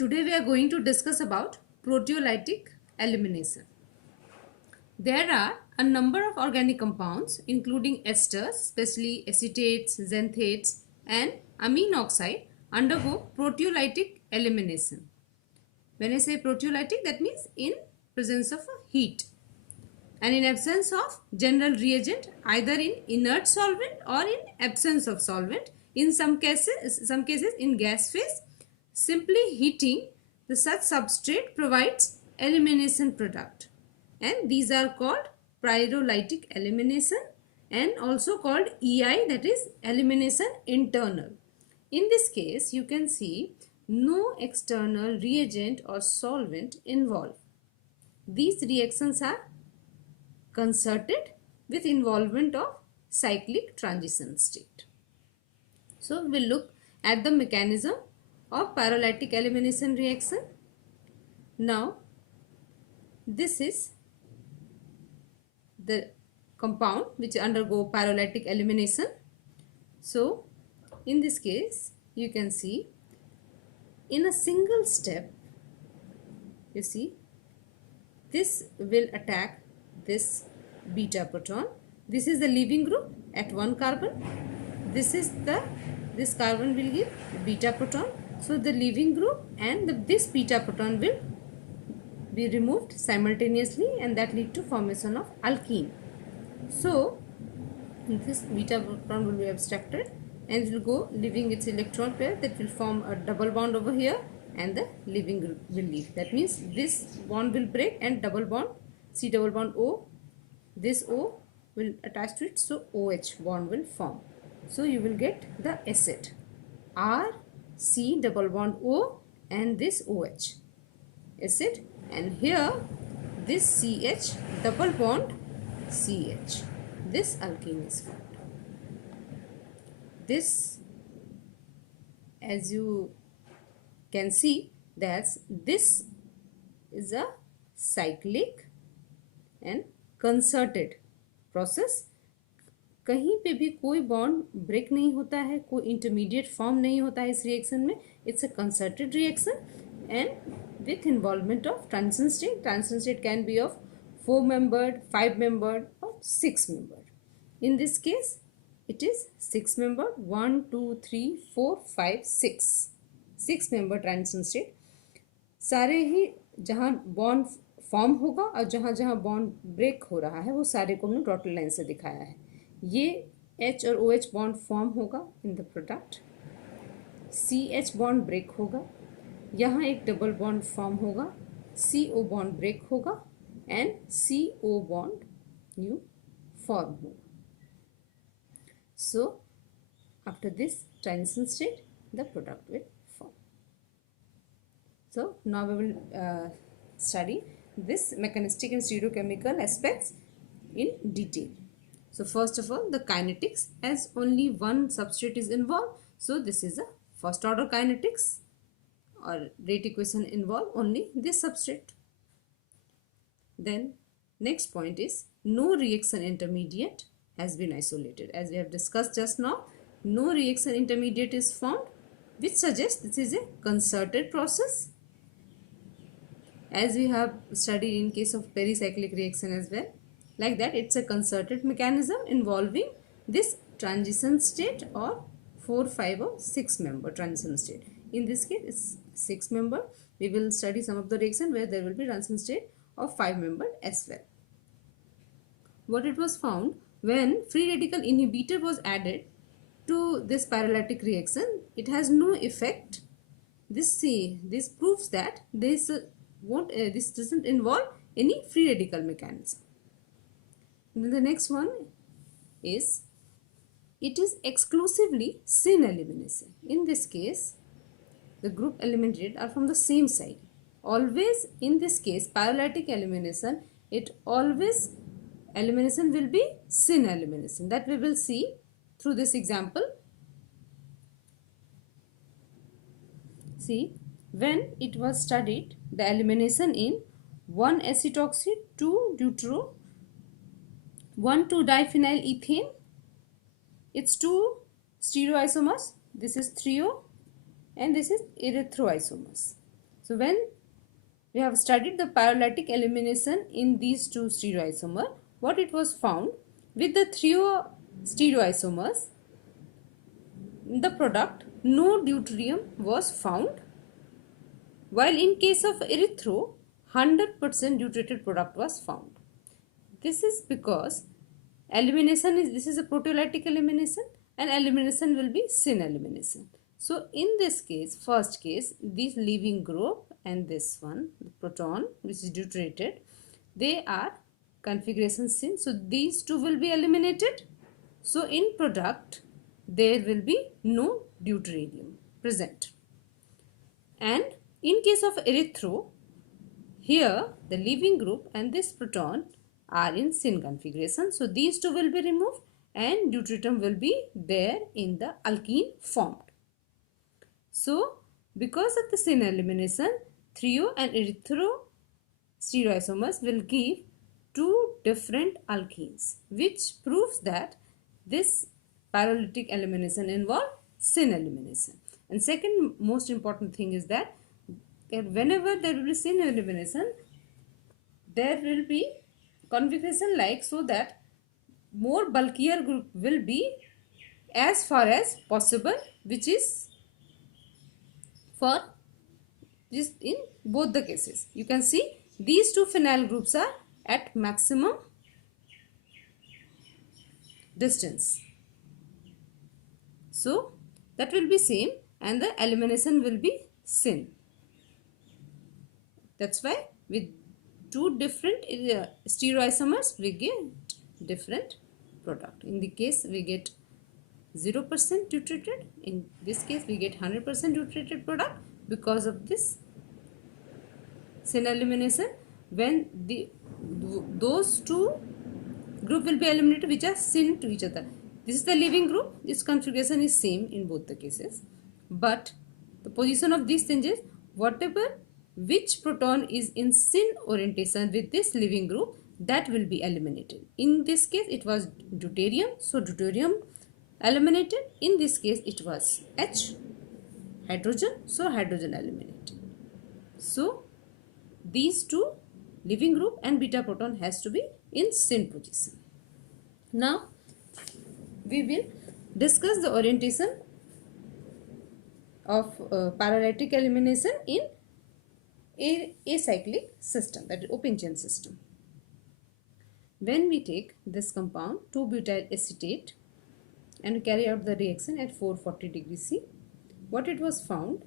Today we are going to discuss about proteolytic elimination. There are a number of organic compounds including esters, especially acetates, xanthates and amine oxide undergo proteolytic elimination. When I say proteolytic, that means in presence of heat and in absence of general reagent, either in inert solvent or in absence of solvent. In some cases in gas phase, simply heating the such substrate provides elimination product, and these are called pyrolytic elimination and also called EI, that is elimination internal. In this case, you can see no external reagent or solvent involved. These reactions are concerted with involvement of cyclic transition state. So we'll look at the mechanism of pyrolytic elimination reaction. Now this is the compound which undergo pyrolytic elimination. So in this case you can see in a single step, you see this will attack this beta proton. This is the leaving group at one carbon. This carbon will give beta proton. So the leaving group and this beta proton will be removed simultaneously, and that lead to formation of alkene. So this beta proton will be abstracted and it will go leaving its electron pair, that will form a double bond over here, and the leaving group will leave. That means this bond will break and double bond C double bond O, this O will attach to it, so OH bond will form. So you will get the acid R C double bond O and this OH acid, and here this CH double bond CH, this alkene is formed. This, as you can see, that this is a cyclic and concerted process. कहीं पे भी कोई bond break नहीं होता है, कोई intermediate form नहीं होता है इस रिएक्शन में. It's a concerted reaction and with involvement of transition state. Transition state can be of 4 membered, 5 membered or 6 membered. In this case it is 6 membered. 1 2 3 4 5 6 membered transition state. सारे ही जहाँ bond form होगा और जहाँ जहाँ bond break हो रहा है वो सारे को हमने डॉटेड लाइन से दिखाया है. ये H और OH बॉन्ड फॉर्म होगा in the product. CH bond break होगा, यहाँ एक डबल बॉन्ड फॉर्म होगा, CO बॉन्ड ब्रेक होगा and CO bond new form होगा. So after this transition state the product will form. So now we will study this mechanistic and stereochemical aspects in detail. So first of all, the kinetics, as only one substrate is involved, so this is a first order kinetics or rate equation involve only this substrate. Then next point is no reaction intermediate has been isolated. As we have discussed just now, no reaction intermediate is formed, which suggests this is a concerted process, as we have studied in case of pericyclic reaction as well. Like that, it's a concerted mechanism involving this transition state or 4, 5 or 6 member transition state. In this case it's 6 member. We will study some of the reaction where there will be transition state of 5 member as well. What it was found, when free radical inhibitor was added to this pyrolytic reaction, it has no effect. This proves that this doesn't involve any free radical mechanism. Then the next one is it is exclusively syn elimination. In this case, the group eliminated are from the same side. Always in this case, pyrolytic elimination, elimination will be syn elimination. That we will see through this example. See, when it was studied, the elimination in 1-acetoxy, 2-deutero, 1,2-diphenyl ethane, it's 2 stereoisomers. This is 3O and this is erythroisomers. So when we have studied the pyrolytic elimination in these two stereoisomers, what it was found with the trio stereoisomers, in the product no deuterium was found, while in case of erythro 100% deuterated product was found. This is because elimination is, this is a proteolytic elimination, and elimination will be syn elimination. So in this case, first case, this leaving group and this one, the proton which is deuterated, they are configuration syn. So these two will be eliminated. So in product there will be no deuterium present. And in case of erythro, here the leaving group and this proton are in syn configuration. So these two will be removed and deuterium will be there in the alkene formed. So because of the syn elimination, trio and erythro stereoisomers will give two different alkenes, which proves that this pyrolytic elimination involves syn elimination. And second most important thing is that whenever there will be syn elimination, there will be configuration like, so that more bulkier group will be as far as possible, which is for just in both the cases. You can see these two phenyl groups are at maximum distance. So that will be same and the elimination will be syn. That's why with two different stereoisomers we get different product. In the case we get 0% deuterated, in this case we get 100% deuterated product because of this syn elimination. When those two group will be eliminated which are syn to each other. This is the leaving group. This configuration is same in both the cases, but the position of these changes, whatever which proton is in syn orientation with this leaving group, that will be eliminated. In this case it was deuterium, so deuterium eliminated. In this case it was H, hydrogen, so hydrogen eliminated. So these two, leaving group and beta proton, has to be in syn position. Now we will discuss the orientation of pyrolytic elimination in acyclic system, that is open chain system. When we take this compound 2-butyl acetate and carry out the reaction at 440 degrees C, what it was found,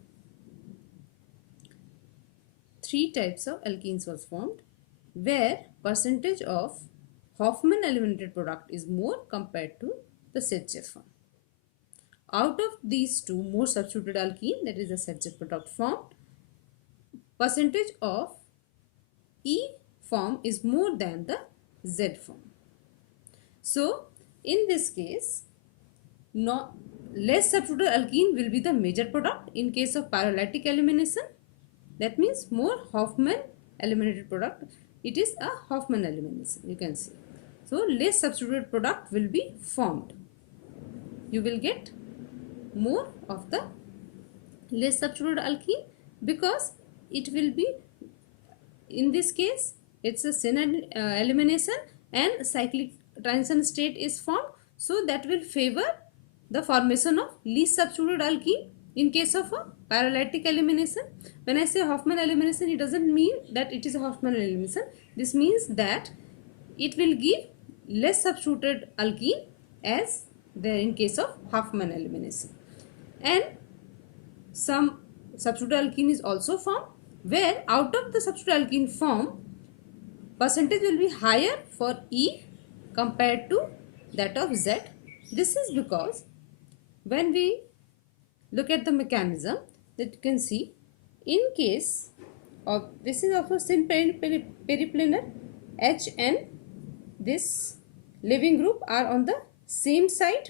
three types of alkenes was formed, where percentage of Hofmann eliminated product is more compared to the Sedgwick one. Out of these two more substituted alkene, that is the Sedgwick product formed, percentage of E form is more than the Z form. So in this case, less substituted alkene will be the major product in case of pyrolytic elimination. That means more Hofmann eliminated product. It is a Hofmann elimination, you can see. So less substituted product will be formed. You will get more of the less substituted alkene because it will be, in this case it's a syn elimination and cyclic transition state is formed, so that will favor the formation of least substituted alkene in case of a pyrolytic elimination. When I say Hofmann elimination, it doesn't mean that it is a Hofmann elimination. This means that it will give less substituted alkene as there in case of Hofmann elimination. And some substituted alkene is also formed, where out of the substituted alkene form, percentage will be higher for E compared to that of Z. This is because when we look at the mechanism, that you can see, in case of, this is also syn periplanar, H and this leaving group are on the same side,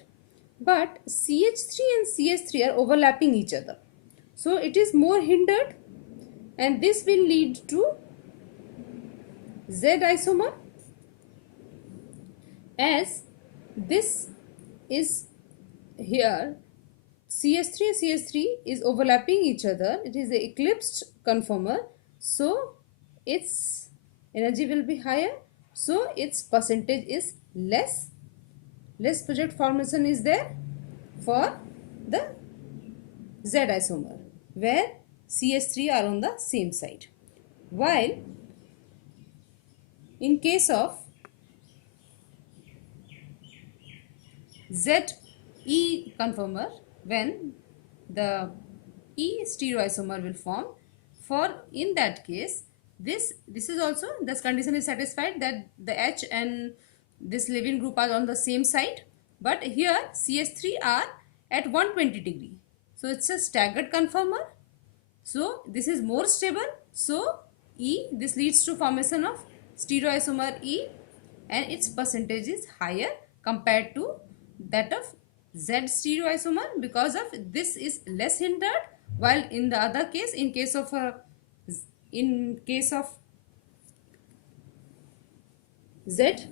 but CH3 and CH3 are overlapping each other. So it is more hindered, and this will lead to Z isomer, as this is here CH3 and CH3 is overlapping each other. It is the eclipsed conformer, so its energy will be higher, so its percentage is less. Less project formation is there for the Z isomer, where CH3 are on the same side. While in case of ZE conformer, when the E stereoisomer will form, for in that case this is also, this condition is satisfied that the H and this leaving group are on the same side, but here CH3 are at 120 degree, so it's a staggered conformer, so this is more stable, so E, this leads to formation of stereoisomer E, and its percentage is higher compared to that of Z stereoisomer, because of this is less hindered, while in the other case, in case of Z,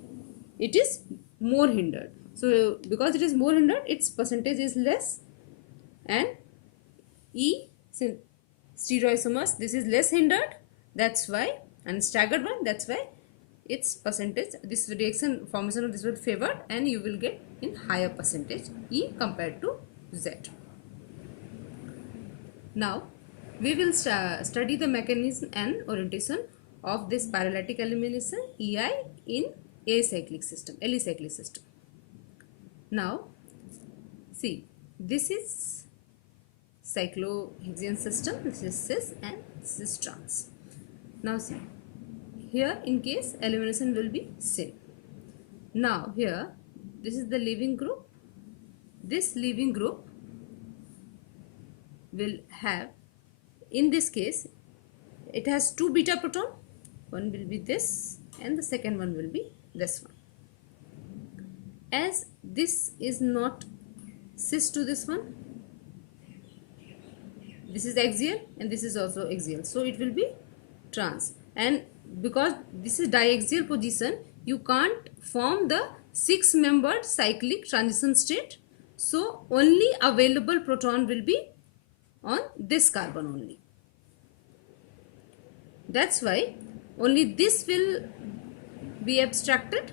it is more hindered. So because it is more hindered, its percentage is less, and E stereoisomers, this is less hindered, that's why, and staggered one, that's why its percentage, this reaction formation of this will favored, and you will get in higher percentage E compared to Z. Now we will study the mechanism and orientation of this pyrolytic elimination EI in acyclic system, alicyclic system. Now see, this is cyclohexane system, this is cis and this is trans. Now see, here in case elimination will be syn. Now here this is the leaving group. This leaving group will have, in this case it has two beta proton, one will be this and the second one will be this one. As this is not cis to this one, this is axial and this is also axial, so it will be trans, and because this is diaxial position, you can't form the 6-membered cyclic transition state, so only available proton will be on this carbon only. That's why only this will be abstracted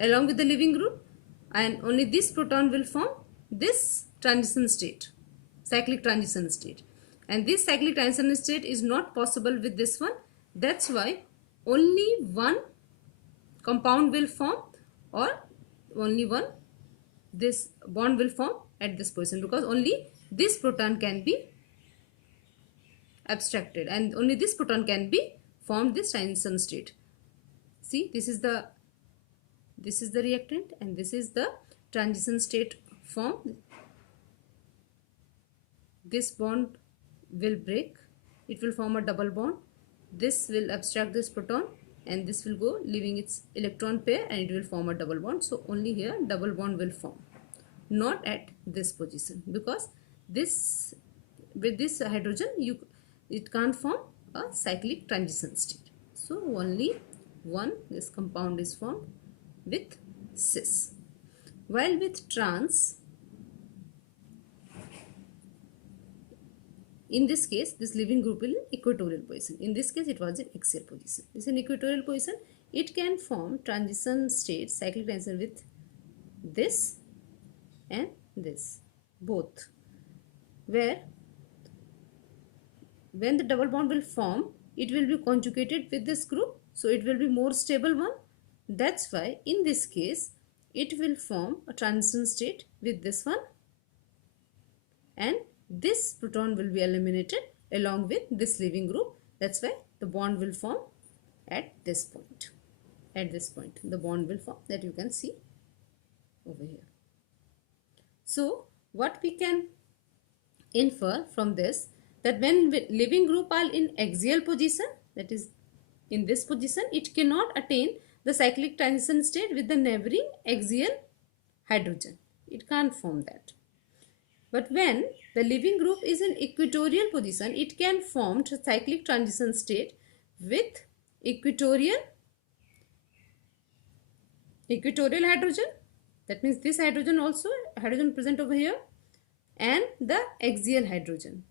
along with the leaving group, and only this proton will form this transition state, cyclic transition state, and this cyclic transition state is not possible with this one. That's why only one compound will form, or only one this bond will form at this position, because only this proton can be abstracted and only this proton can be formed this transition state. See, this is the reactant and this is the transition state form. This bond will break, it will form a double bond, this will abstract this proton and this will go leaving its electron pair and it will form a double bond. So only here double bond will form, not at this position, because this, with this hydrogen it can't form a cyclic transition state. So only one this compound is formed with cis, while with trans, in this case this leaving group will in equatorial position. In this case it was in axial position. This is in equatorial position. It can form transition state, cyclic transition with this and this both, where when the double bond will form, it will be conjugated with this group, so it will be more stable one. That's why in this case it will form a transition state with this one, and this proton will be eliminated along with this leaving group. That's why the bond will form at this point. At this point the bond will form, that you can see over here. So what we can infer from this, that when leaving group are in axial position, that is in this position, it cannot attain the cyclic transition state with the neighboring axial hydrogen. It can't form that. But when the leaving group is in equatorial position, it can form cyclic transition state with equatorial hydrogen. That means this hydrogen also, hydrogen present over here, and the axial hydrogen,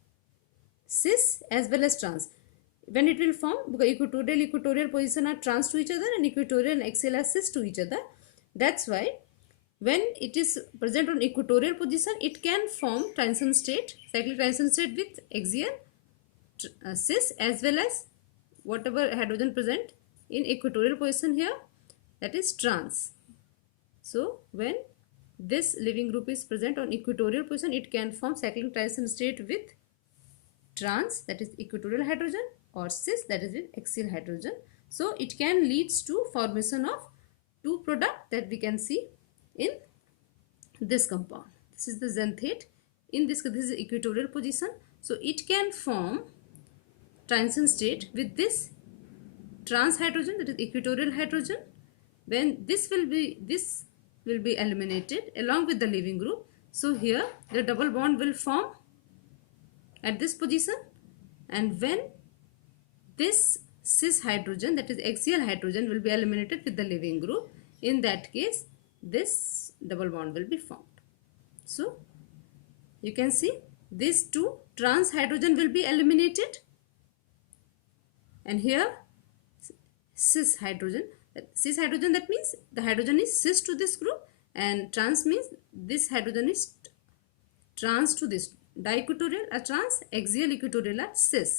cis as well as trans. When it will form, because equatorial position are trans to each other and equatorial and axial are cis to each other. That's why when it is present on equatorial position, it can form transition state, cyclic transition state with axial, cis as well as whatever hydrogen present in equatorial position here, that is trans. So when this leaving group is present on equatorial position, it can form cyclic transition state with trans, that is equatorial hydrogen, or cis, that is with axial hydrogen. So it can leads to formation of two product that we can see in this compound. This is the xanthate. In this is equatorial position, so it can form transition state with this trans hydrogen, that is equatorial hydrogen. When this will be eliminated along with the leaving group, so here the double bond will form at this position, and when this cis hydrogen, that is axial hydrogen, will be eliminated with the leaving group, in that case this double bond will be formed. So you can see these two trans hydrogen will be eliminated, and here cis hydrogen. Cis hydrogen, that means the hydrogen is cis to this group, and trans means this hydrogen is trans to this. डाइक्वेटोरियल और trans, axial equatorial और सिस.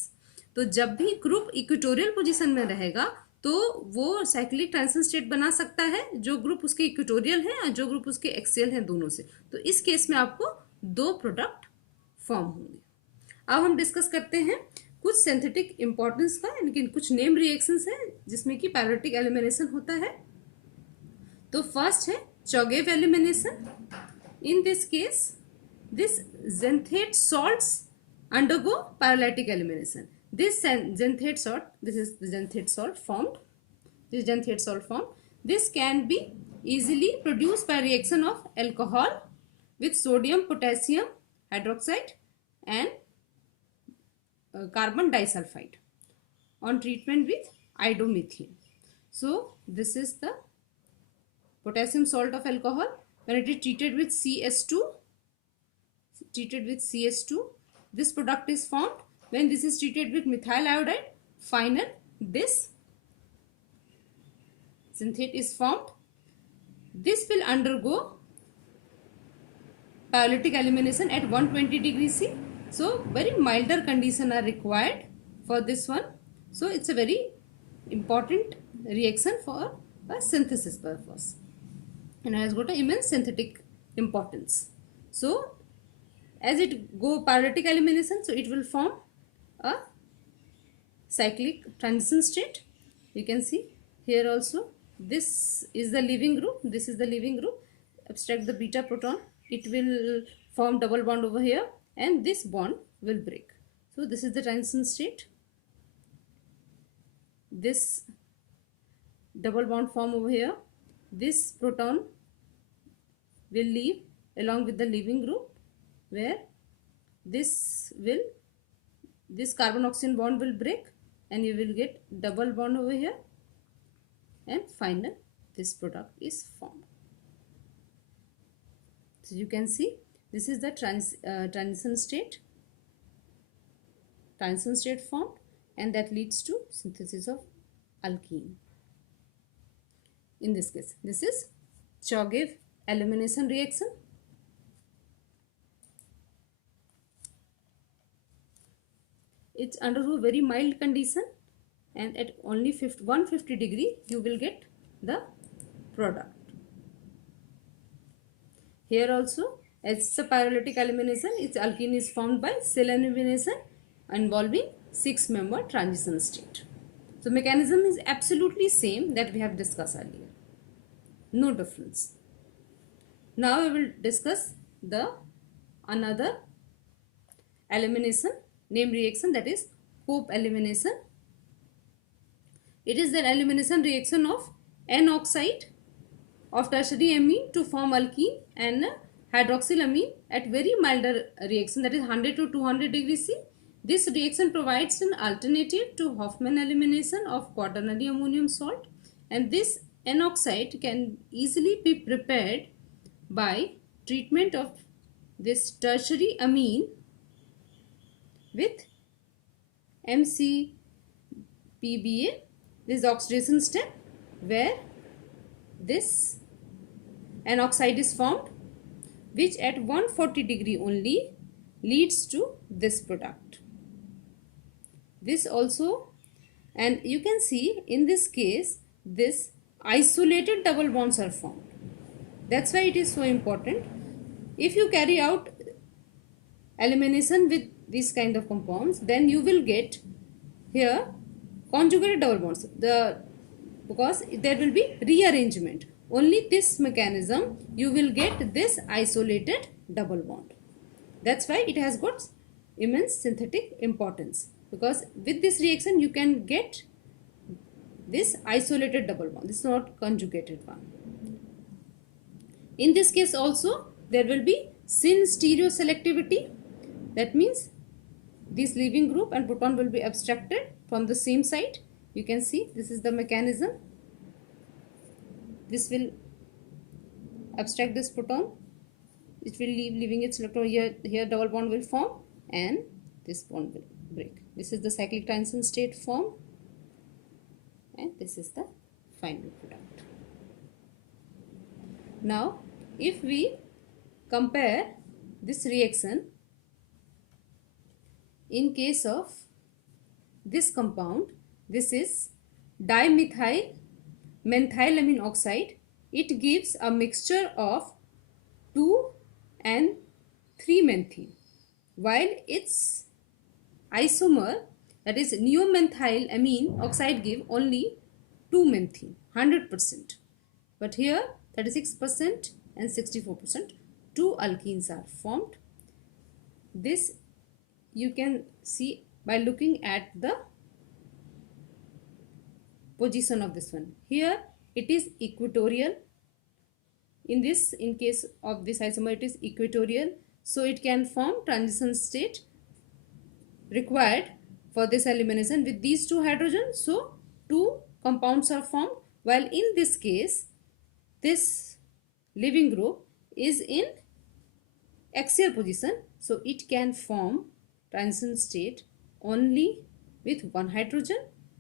तो जब भी group equatorial position में रहेगा तो वो cyclic transition state बना सकता है, जो ग्रुप उसके इक्वेटोरियल है और जो ग्रुप उसके एक्सियल है, दोनों से. तो इस केस में आपको दो प्रोडक्ट फॉर्म होंगे. अब हम डिस्कस करते हैं कुछ सिंथेटिक इंपॉर्टेंस का, लेकिन कुछ नेम रिएक्शंस हैं जिसमें कि पैरियोडिक एलिमिनेशन होता है. तो फर्स्ट है Chugaev elimination. In this case this xanthate salts undergo pyrolytic elimination. This xanthate salt, this is the xanthate salt formed. This xanthate salt formed. This can be easily produced by reaction of alcohol with sodium potassium hydroxide and carbon disulfide on treatment with iodomethane. So this is the potassium salt of alcohol. When it is treated with CS2, this product is formed. When this is treated with methyl iodide, final this xanthate is formed. This will undergo pyrolytic elimination at 120 degrees C. So very milder condition are required for this one. So it's a very important reaction for a synthesis purpose, and has got an immense synthetic importance. So as it go pyrolytic elimination, so it will form a cyclic transition state. You can see here also, this is the leaving group, this is the leaving group. Abstract the beta proton, it will form double bond over here, and this bond will break. So this is the transition state. This double bond form over here, this proton will leave along with the leaving group, where this carbon oxygen bond will break, and you will get double bond over here, and final this product is formed. So you can see this is the transition state formed, and that leads to synthesis of alkene. In this case, this is Chaugev elimination reaction. It's undergo very mild condition, and at only 150 degree you will get the product. Here also, as it's a pyrolytic elimination, its alkene is formed by cell elimination involving 6-member transition state. So mechanism is absolutely same that we have discussed earlier. No difference. Now we will discuss the another elimination name reaction, that is Pope elimination. It is the elimination reaction of N-oxide of tertiary amine to form alkene and hydroxylamine at very milder reaction, that is 100 to 200 degrees C. This reaction provides an alternative to Hofmann elimination of quaternary ammonium salt, and this N-oxide can easily be prepared by treatment of this tertiary amine with MCPBA. This is the oxidation step where this an oxide is formed, which at 140 degree only leads to this product. This also, and you can see in this case this isolated double bonds are formed. That's why it is so important. If you carry out elimination with these kind of compounds, then you will get here conjugated double bonds, because there will be rearrangement. Only this mechanism you will get this isolated double bond. That's why it has got immense synthetic importance, because with this reaction you can get this isolated double bond. This is not conjugated one. In this case also there will be syn stereoselectivity. That means this leaving group and proton will be abstracted from the same site. You can see this is the mechanism. This will abstract this proton. It will leaving its electron here. Here double bond will form and this bond will break. This is the cyclic transition state form, and this is the final product. Now, if we compare this reaction in case of this compound, this is dimethyl menthylamine oxide. It gives a mixture of 2 and 3 menthene, while its isomer, that is neomethylamine oxide, give only 2 menthene, 100%. But here 36% and 64%, 2 alkenes are formed. This you can see by looking at the position of this one. Here it is equatorial. In case of this isomer, it is equatorial, so it can form transition state required for this elimination with these 2 hydrogens. So 2 compounds are formed, while in this case this leaving group is in axial position, so it can form transition state only with 1 hydrogen,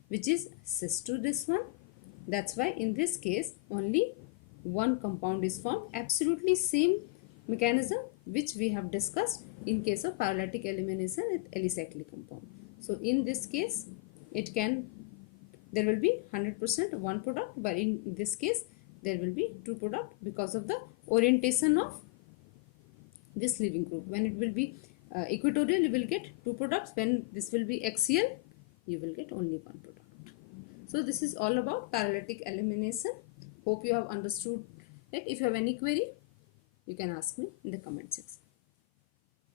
which is cis to this one. That's why in this case only 1 compound is formed. Absolutely same mechanism which we have discussed in case of pyrolytic elimination with alicyclic compound. So in this case there will be 100% 1 product, but in this case there will be 2 product because of the orientation of this leaving group. When it will be equatorial, you will get 2 products. When this will be axial, you will get only 1 product. So this is all about pyrolytic elimination. Hope you have understood it. If you have any query, you can ask me in the comment section.